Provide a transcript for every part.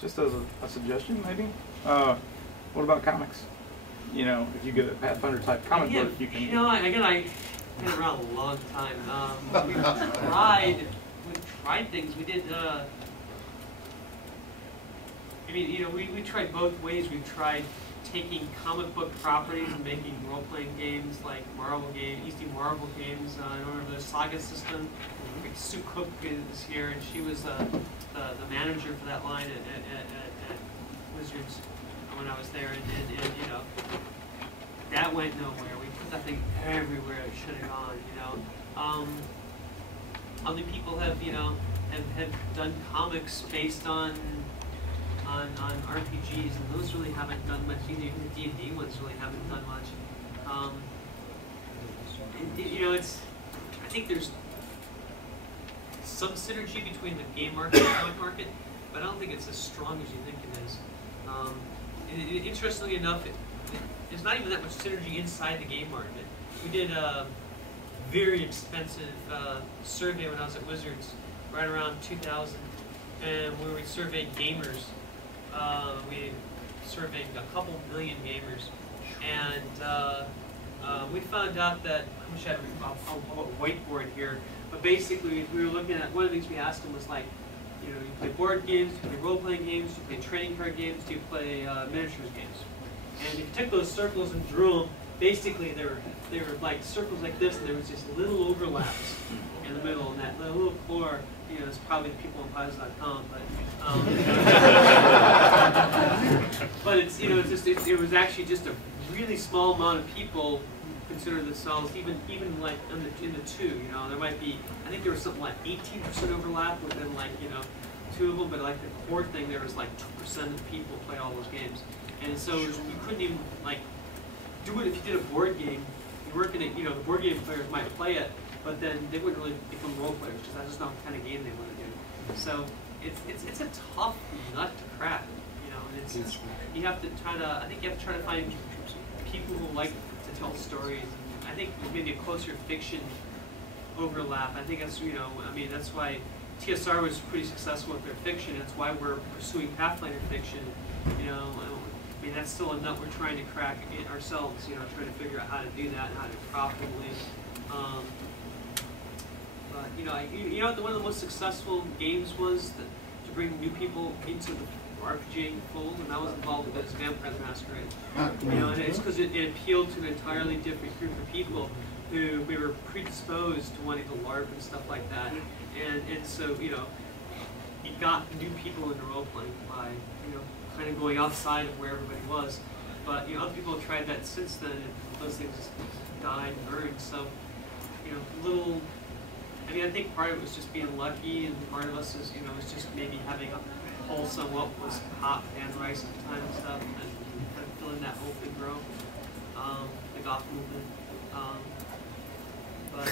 just as a suggestion, maybe. What about comics? You know, if you get a Pathfinder type comic book, you can. You know, again, I've been around a long time. We tried things. We did. I mean, you know, we tried both ways. We tried taking comic book properties and making role-playing games like Marvel games, Eastern Marvel games. I remember the Saga system. Sue Cook is here, and she was the manager for that line at Wizards when I was there, and you know, that went nowhere. We put that thing everywhere it should have gone. You know, other people have have done comics based on RPGs, and those really haven't done much either. Even the D&D ones really haven't done much. You know, I think there's some synergy between the game market and the comic market, but I don't think it's as strong as you think it is. Interestingly enough, there's not even that much synergy inside the game market. We did a very expensive survey when I was at Wizards, right around 2000, and where we surveyed gamers. We surveyed a couple million gamers, and we found out that, I wish I had a whiteboard here, but basically we were looking at, one of the things we asked them was like, you know, you play board games, do you play role-playing games, do you play trading card games, do you play miniatures games? And if you took those circles and drew them, basically they were like circles like this, and there was just little overlaps in the middle, and that little core, you know, it's probably the people on Paizo.com, but it's, you know, it's just it was actually just a really small amount of people consider themselves even like in the two. You know, there might be, I think there was something like 18% overlap within, like, you know, two of them, but like the core thing, there was like 2% of people play all those games, and so you couldn't even like do it if you did a board game. You weren't gonna, you know, the board game players might play it, but then they wouldn't really become role players because that's just not the kind of game they want to do. So it's a tough nut to crack, you know. And it's you have to try to, I think you have to try to find people who like to tell stories. And I think maybe a closer fiction overlap. I think that's, you know, I mean, that's why TSR was pretty successful with their fiction. That's why we're pursuing Pathfinder fiction. You know, I mean, that's still a nut we're trying to crack ourselves. You know, trying to figure out how to do that and how to profitably. But you know, one of the most successful games was to bring new people into the RPG fold, and I was involved with this Vampire the Masquerade. You know, and it's because it appealed to an entirely different group of people who we were predisposed to wanting to LARP and stuff like that, and so, you know, it got new people into role playing by, you know, kind of going outside of where everybody was. But, you know, other people have tried that since then, and those things died and burned. So, you know, I mean, I think part of it was just being lucky, and part of us is, you know, is just maybe having a pulse on what was hot and rice at the time and stuff, and kind of feeling that hope and grow, the goth movement. But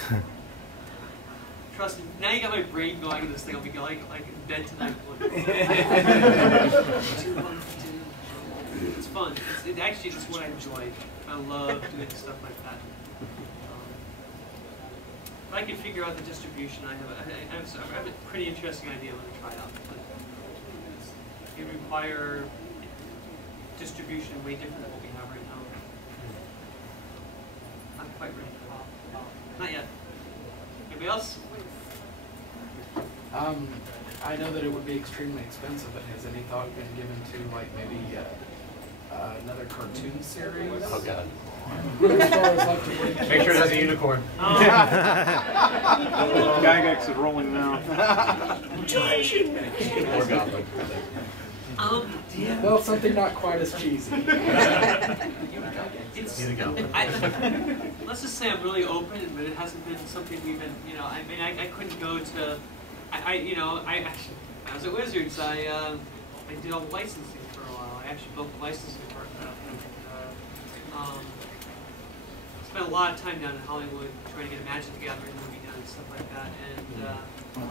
trust me, now you got my brain going to this thing. I'll be like in bed tonight. It's fun. It's actually just what I enjoy. I love doing stuff like that. If I can figure out the distribution, I have a pretty interesting idea I'm going to try out. But it require distribution way different than what we have right now. I'm quite ready. Not yet. Anybody else? I know that it would be extremely expensive, but has any thought been given to, like, maybe another cartoon series? Oh God. Make sure it has a unicorn. Gygax is rolling now. Or Goblin. Well, something not quite as cheesy. Let's just say I'm really open, but it hasn't been something we've been, you know, I mean, I couldn't go to, you know, I was at Wizards, I did all the licensing for a while. I actually built the licensing for spent a lot of time down in Hollywood trying to get a Magic the Gathering movie done and stuff like that, and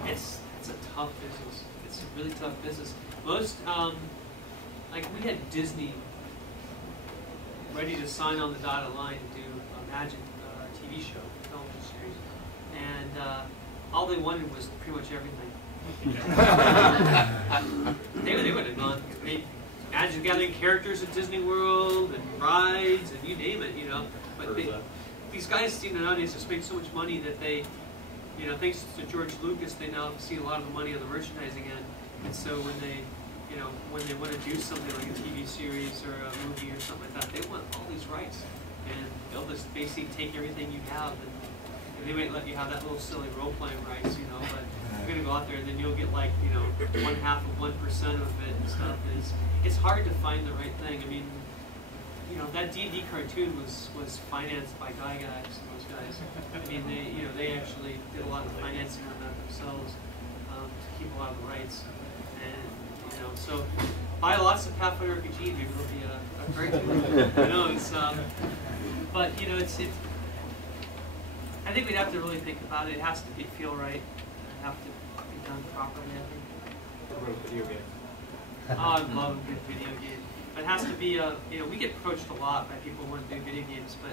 it's a tough business. It's a really tough business. Most, like, we had Disney ready to sign on the dotted line to do a Magic TV show, television series, and all they wanted was pretty much everything. They would have gone gathering characters at Disney World and rides and you name it, you know. But these guys, you know, nowadays just make so much money that they, you know, thanks to George Lucas, they now see a lot of the money on the merchandising end. And so when they, you know, when they want to do something like a TV series or a movie or something like that, they want all these rights, and they'll just basically take everything you have and they might let you have that little silly role-playing rights, you know, but you're going to go out there and then you'll get like, you know, 1/2 of 1% of it and stuff. It's hard to find the right thing. I mean, you know, that D&D cartoon was financed by Gygax and those guys. I mean, they actually did a lot of financing on that themselves to keep a lot of the rights. And, you know, so buy lots of Pathfinder RPG, maybe it'll be a cartoon. You know, it's, but, you know, it's I think we'd have to really think about it. It has to feel right. It have to be done properly, I think. What about video game? Oh, I love a good video game. But it has to be a, you know, we get approached a lot by people who want to do video games, but,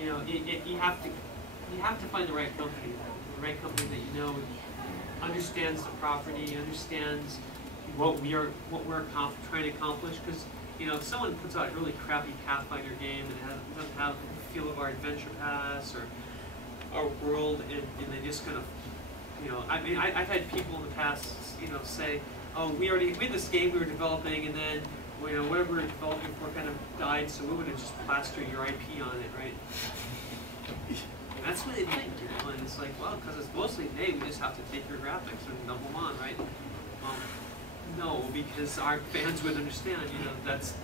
you know, you have to find the right company that you know understands the property, understands what we're trying to accomplish. Because, you know, if someone puts out a really crappy Pathfinder game and it doesn't have the feel of our adventure pass or our world, and they just kind of, you know, I mean, I've had people in the past, you know, say, oh, we had this game we were developing, and then, you know, whatever we were developing for kind of died, so we would have just plastered your IP on it, right? And that's what they think, you know, and it's like, well, because it's mostly they, we just have to take your graphics and dump them on, right? No, because our fans would understand, you know, that's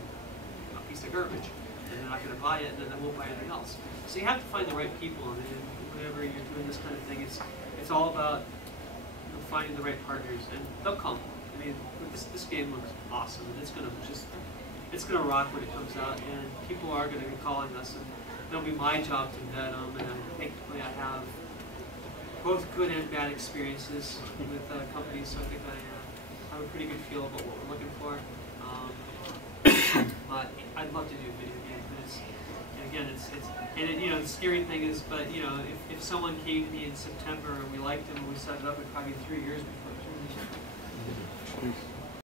a piece of garbage, and they're not going to buy it, and then they won't buy anything else. So you have to find the right people, and whenever you're doing this kind of thing, it's all about, you know, finding the right partners, and they'll come. I mean, this game looks awesome, and it's gonna rock when it comes out, and people are gonna be calling us, and it'll be my job to vet them, and thankfully I have both good and bad experiences with companies, so I think I have a pretty good feel about what we're looking for. But I'd love to do a video game, but again, you know, the scary thing is, but you know, if someone came to me in September and we liked him and we set it up, it'd probably be 3 years before it.